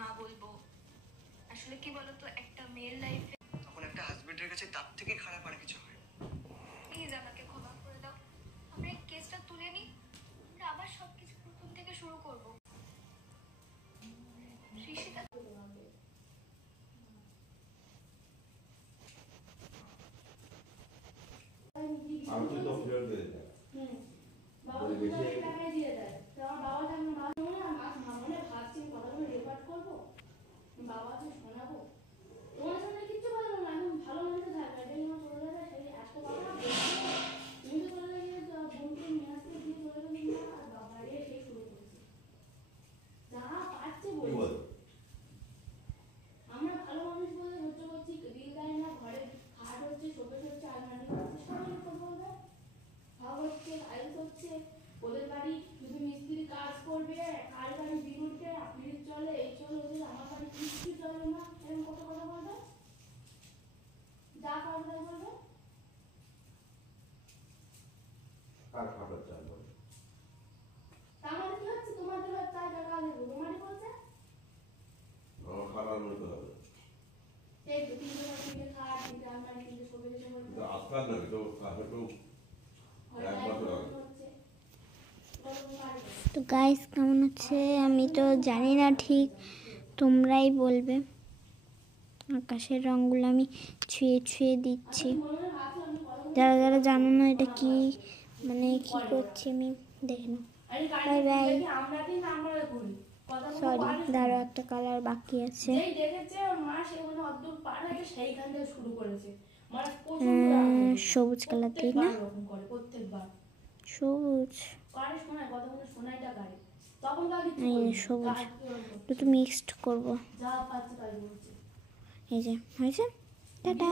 না বলবো। আসলে কি বলতো, একটা মেয়ের লাইফে তখন একটা হাজবেন্ডের কাছে তার থেকে খারাপ আর কিছু হয়। প্লিজ আমাকে ক্ষমা করে দাও। আমরা এই কেসটা তুলে নিই, আমরা আবার সবকিছু প্রথম থেকে শুরু করব। ঋষিতা, আমি তো ফেরত দিয়ে দেয়। বাবা টাকায় দিয়ে দেয়। তো আমার বাবা থাকবে, বাবা মনে হয় মনে ভাবছি কথাগুলো রেকর্ড করবো, বাবাকে শোনাবো। তোমার সামনে কিচ্ছু বলবো না, আমি ভালো মানুষে থাকবে। এটাই আমার চলে যাবে, সেই এত কথা তুমি তো চলে গিয়ে বোনকে নিয়ে আসতে দিয়ে চলে গেলে না, আর বাবা রে সেই শুরু করছে যা পাচ্ছে বলছে। আমরা ভালো মানুষ বলে সহ্য করছি, বিল দেয় না, ঘরে খাট হচ্ছে, শোকেস হচ্ছে, আলমারি হচ্ছে, সবাই বলবে ভাব হচ্ছে, টাইলস হচ্ছে, ওদের বাড়ি শুধু মিস্ত্রি কাজ করবে, কার বাড়ি বিল উঠবে, ফ্রিজ চলে, এই চলে, ওদের আমার বাড়ি কিচ্ছু চলে না, এরকম কত কথা বলবে, যা পারবে তাই বলবে। কার খাবার চাল বলে তার মানে কি হচ্ছে, তোমাদের তাই টাকা দেবো, তোমারই বলছে আমার খাবার মনে হবে। এই তো 300 টাকা খাট, 3 আলমারি, 3 শোকেস এসে বলবে আজকাল না তো কাছে তো এক বছর আগে। তো গাইস কেমন আছে আমি তো জানি না ঠিক, তোমরাই বলবে। আকাশের রঙগুলো আমি ছুঁয়ে ছুঁয়ে দিচ্ছি। যারা যারা জানো না এটা কি মানে কি করছি আমি দেখে নাও। Bye bye. সরি, দাঁড়াও, একটা কালার বাকি আছে। সবুজ কালার দিই না, সবুজ সবুজ দুটো মিক্সড করবো। এই যে হয়েছে, টাটা।